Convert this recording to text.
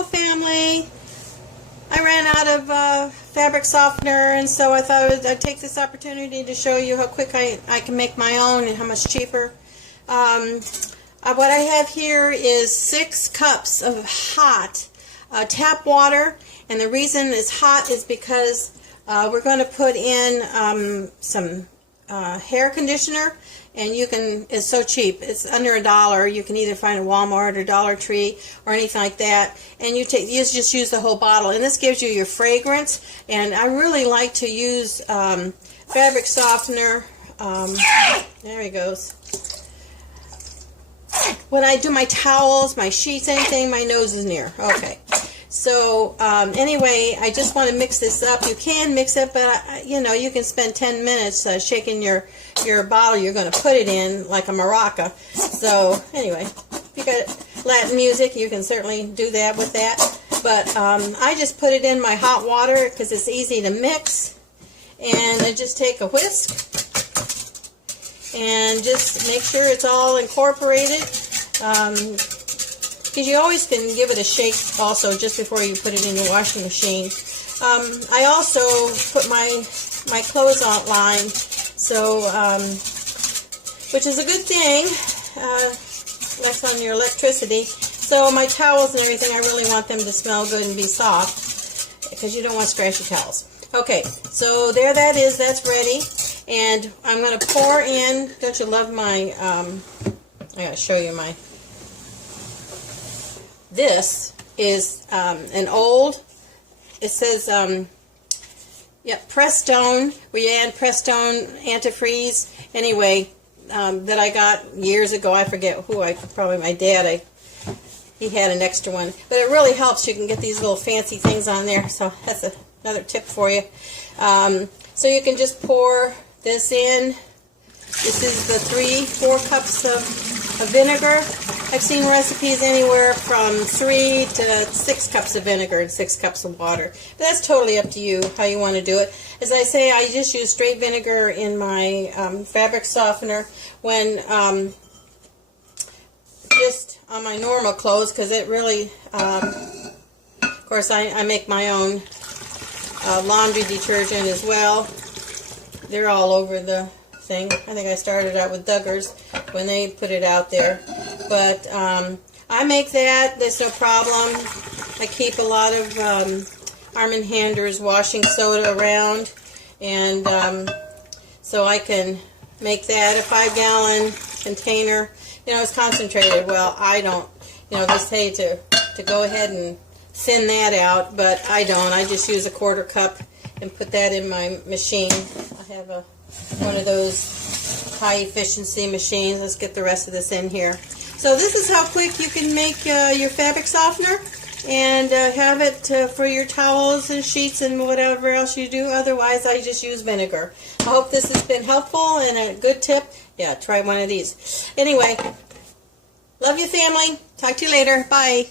Hello family. I ran out of fabric softener, and so I thought I'd take this opportunity to show you how quick I can make my own and how much cheaper. What I have here is 6 cups of hot tap water, and the reason it's hot is because we're going to put in some hair conditioner, and it's so cheap. It's under $1. You can either find a Walmart or Dollar Tree or anything like that, and you just use the whole bottle, and this gives you your fragrance. And I really like to use fabric softener. There he goes. When I do my towels, my sheets, anything my nose is near. Okay. So anyway, I just want to mix this up. You can mix it, but you know, you can spend 10 minutes shaking your bottle you're going to put it in like a maraca. So anyway, if you got Latin music, you can certainly do that with that. But I just put it in my hot water because it's easy to mix, and I just take a whisk and just make sure it's all incorporated. Because you always can give it a shake also just before you put it in your washing machine. I also put my clothes online, so which is a good thing. That's on your electricity. So my towels and everything, I really want them to smell good and be soft, because you don't want scratchy towels. Okay, so there that is. That's ready, and I'm going to pour in. Don't you love my? I got to show you my. This is an old, it says, Prestone, we add Prestone antifreeze, anyway, that I got years ago. I forget who, probably my dad, he had an extra one. But it really helps. You can get these little fancy things on there, so that's another tip for you. So you can just pour this in. This is the 3-4 cups of vinegar. I've seen recipes anywhere from 3 to 6 cups of vinegar and 6 cups of water. But that's totally up to you how you want to do it. As I say, I just use straight vinegar in my fabric softener when just on my normal clothes, because it really, of course, I make my own laundry detergent as well. They're all over the thing. I think I started out with Duggar's when they put it out there. But I make that. There's no problem. I keep a lot of Arm & Hammer's washing soda around, and so I can make that a 5-gallon container. You know, it's concentrated. Well, I don't. You know, they say to go ahead and thin that out, but I don't. I just use a 1/4 cup and put that in my machine. I have one of those high efficiency machines. Let's get the rest of this in here. So this is how quick you can make your fabric softener, and have it for your towels and sheets and whatever else you do. Otherwise, I just use vinegar. I hope this has been helpful and a good tip. Yeah, try one of these. Anyway, love you family. Talk to you later. Bye.